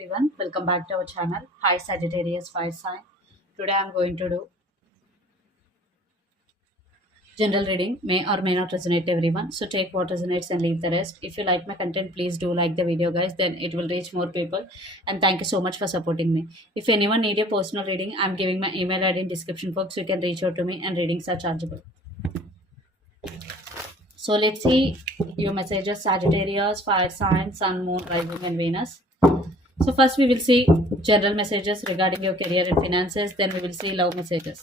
Everyone, welcome back to our channel. Hi Sagittarius Fire Sign. Today I'm going to do general reading, may or may not resonate everyone. So take what resonates and leave the rest. If you like my content, please do like the video, guys. Then it will reach more people. And thank you so much for supporting me. If anyone need a personal reading, I'm giving my email ID in description box. So you can reach out to me, and readings are chargeable. So let's see your messages: Sagittarius, Fire Sign, Sun, Moon, Rising, and Venus. So first we will see general messages regarding your career and finances. Then we will see love messages.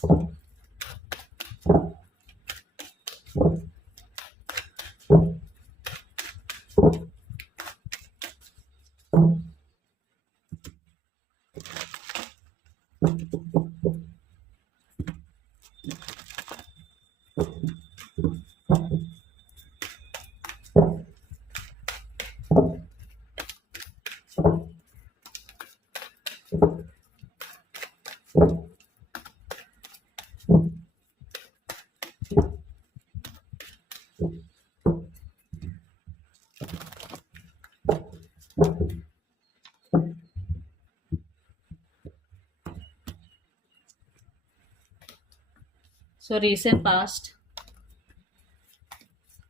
So recent past,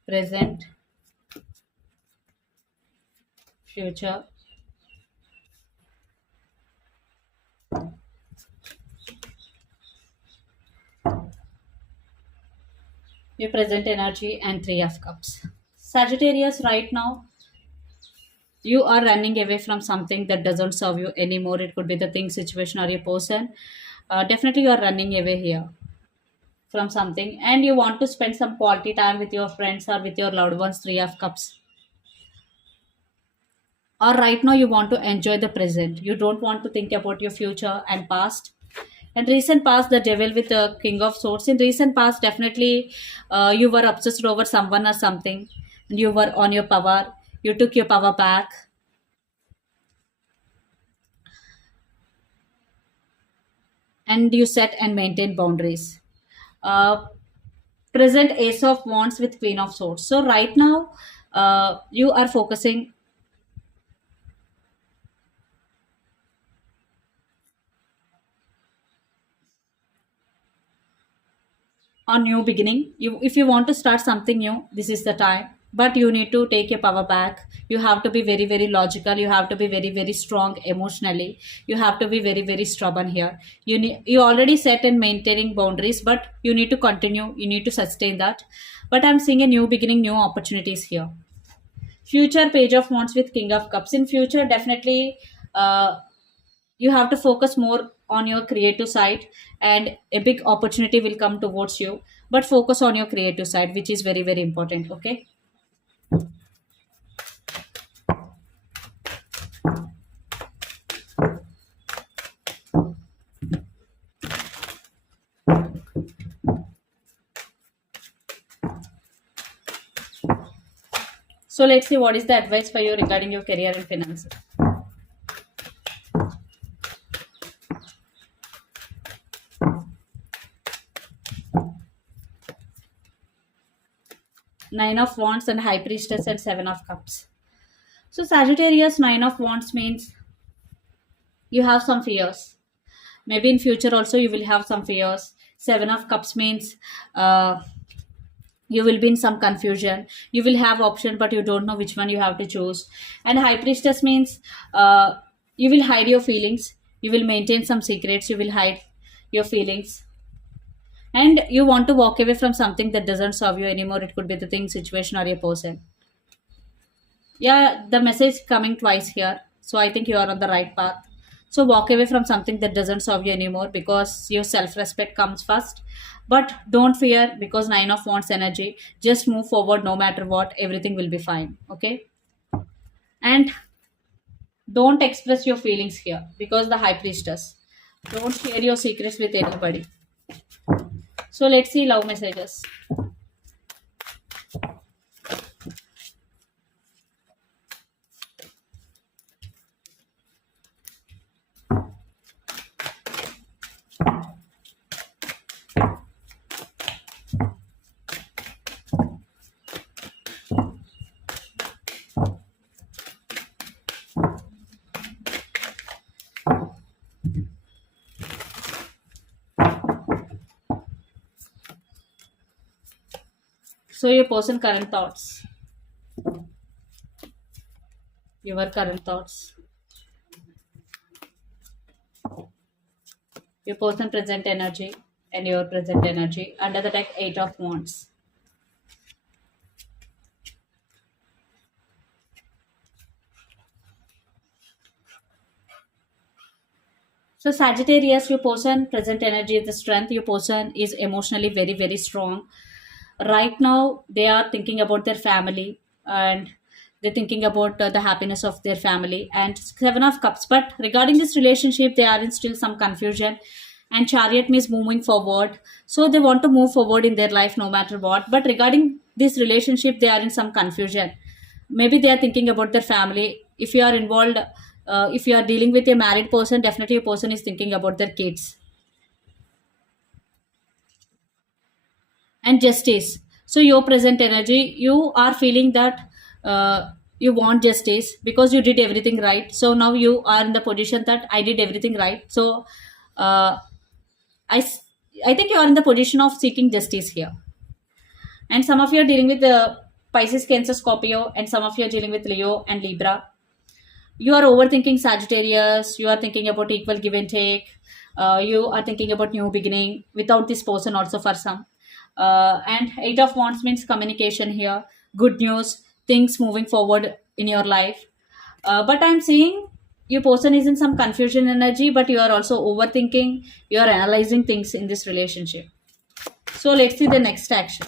present, future, your present energy, and Three of Cups. Sagittarius, right now you are running away from something that doesn't serve you anymore. It could be the thing, situation, or a person. Definitely you are running away here from something, and you want to spend some quality time with your friends or with your loved ones. Three of Cups. Or right now you want to enjoy the present. You don't want to think about your future and past. In recent past, the devil with the king of swords. In recent past, definitely you were obsessed over someone or something, and you were on your power. You took your power back, and you set and maintain boundaries. uh, Present ace of wands with queen of swords. So right now you are focusing on new beginning. You, if you want to start something new, this is the time, but you need to take your power back. You have to be very very logical. You have to be very very strong emotionally. You have to be very very stubborn here. You already set and maintaining boundaries, but you need to continue. You need to sustain that. But I'm seeing a new beginning, new opportunities here. Future, page of wands with king of cups. In future, definitely you have to focus more on your creative side, and a big opportunity will come towards you. But focus on your creative side, which is very very important. Okay. So let's see what is the advice for you regarding your career and finances. Nine of wands and high priestess and seven of cups. So Sagittarius, nine of wands means you have some fears. Maybe in future also you will have some fears. Seven of cups means you will be in some confusion. You will have option, but you don't know which one you have to choose. And high priestess means you will hide your feelings. You will maintain some secrets. You will hide your feelings, and you want to walk away from something that doesn't serve you anymore. It could be the thing, situation, or a person. Yeah, the message coming twice here, so I think you are on the right path. So walk away from something that doesn't serve you anymore, because your self-respect comes first. But don't fear, because nine of wands energy. Just move forward no matter what. Everything will be fine. Okay. And don't express your feelings here, because the high priestess. Don't share your secrets with anybody. So let's see love messages. So your person current thoughts, your current thoughts, your person present energy, and your present energy. Under the deck, 8 of Wands. So Sagittarius, your person present energy is the strength. Your person is emotionally very, very strong. Right now, they are thinking about their family, and they're thinking about the happiness of their family. And 7 of Cups. But regarding this relationship, they are in still some confusion. And Chariot means moving forward. So they want to move forward in their life no matter what. But regarding this relationship, they are in some confusion. Maybe they are thinking about their family. If you are involved, if you are dealing with a married person, definitely a person is thinking about their kids. And justice. So your present energy, you are feeling that you want justice because you did everything right. So now you are in the position that I did everything right. So uh, I, s- I think you are in the position of seeking justice here. And some of you are dealing with the Pisces, Cancer, Scorpio, and some of you are dealing with Leo and Libra. You are overthinking Sagittarius. You are thinking about equal give and take. You are thinking about new beginning without this person also for some. And 8 of Wands means communication here, good news, things moving forward in your life. But I'm seeing your person is in some confusion energy, but you are also overthinking. You are analyzing things in this relationship. So let's see the next action.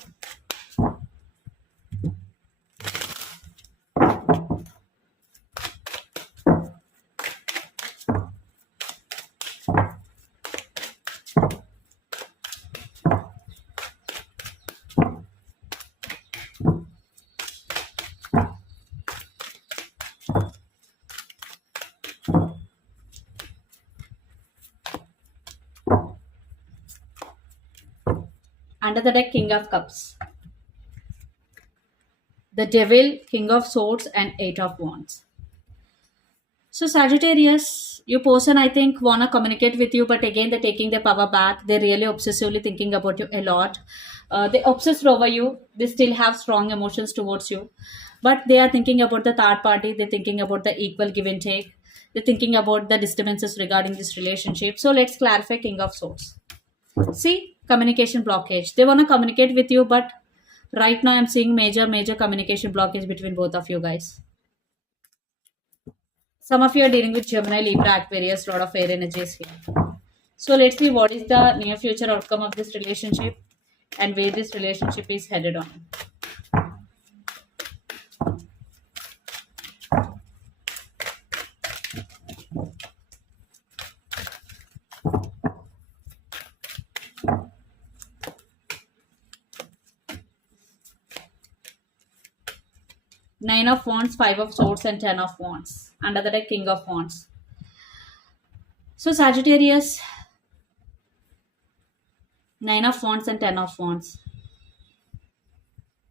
Under the deck, King of Cups, the Devil, King of Swords, and 8 of Wands. So Sagittarius, your person I think wanna communicate with you, but again they're taking their power back. They're really obsessively thinking about you a lot. They obsessed over you. They still have strong emotions towards you, but they are thinking about the third party. They're thinking about the equal give and take. They're thinking about the disturbances regarding this relationship. So let's clarify King of Swords. See, communication blockage. They wanna communicate with you, but right now I'm seeing major communication blockage between both of you guys. Some of you are dealing with Gemini, Libra, Aquarius, lot of air energies here. So let's see what is the near future outcome of this relationship and where this relationship is headed on. 9 of Wands, 5 of Swords, and 10 of Wands. Under the deck, King of Wands. So Sagittarius, 9 of Wands and 10 of Wands.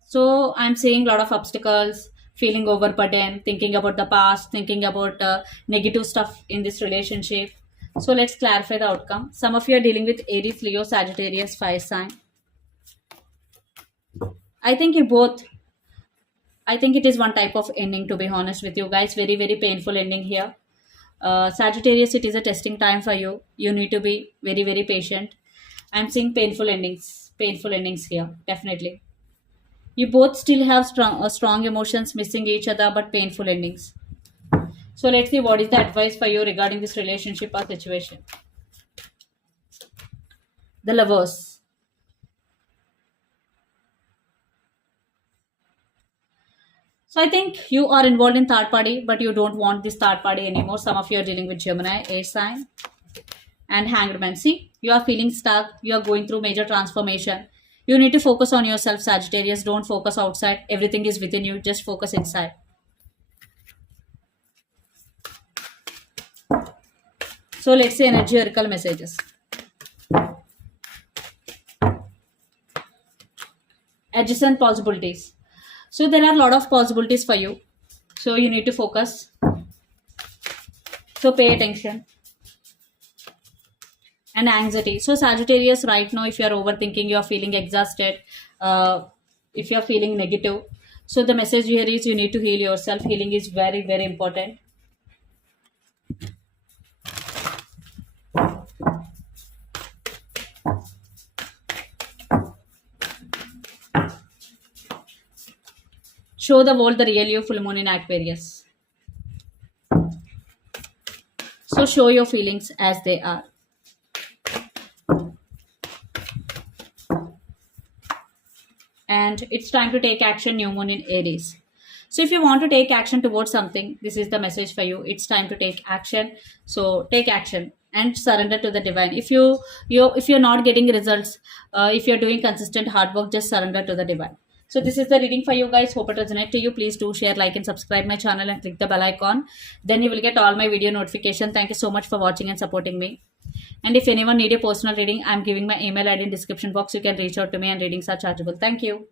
So I'm seeing a lot of obstacles, feeling overburdened, thinking about the past, thinking about negative stuff in this relationship. So let's clarify the outcome. Some of you are dealing with Aries, Leo, Sagittarius, fire sign. I think you both. I think it is one type of ending, to be honest with you guys. Very painful ending here. Sagittarius, it is a testing time for you. You need to be very patient. I'm seeing painful endings here, definitely. You both still have strong emotions, missing each other, but painful endings. So let's see what is the advice for you regarding this relationship or situation. The Lovers. So I think you are involved in third party, but you don't want this third party anymore. Some of you are dealing with Gemini, air sign, and Hanged Man. See, you are feeling stuck. You are going through major transformation. You need to focus on yourself, Sagittarius. Don't focus outside. Everything is within you. Just focus inside. So let's say energy oracle messages. Adjacent possibilities. So there are a lot of possibilities for you. So you need to focus. So pay attention. And anxiety. So Sagittarius, right now, if you are overthinking, you are feeling exhausted. Uh, if you're feeling negative. So the message here is you need to heal yourself. Healing is very, very important. Show the world the real you, full moon in Aquarius. So show your feelings as they are. And it's time to take action, new moon in Aries. So if you want to take action towards something, this is the message for you. It's time to take action. So take action and surrender to the divine. If you're not getting results, if you're doing consistent hard work, just surrender to the divine. So this is the reading for you guys. Hope it resonates to you. Please do share, like, and subscribe my channel and click the bell icon. Then you will get all my video notification. Thank you so much for watching and supporting me. And if anyone need a personal reading, I'm giving my email ID in description box. You can reach out to me and readings are chargeable. Thank you.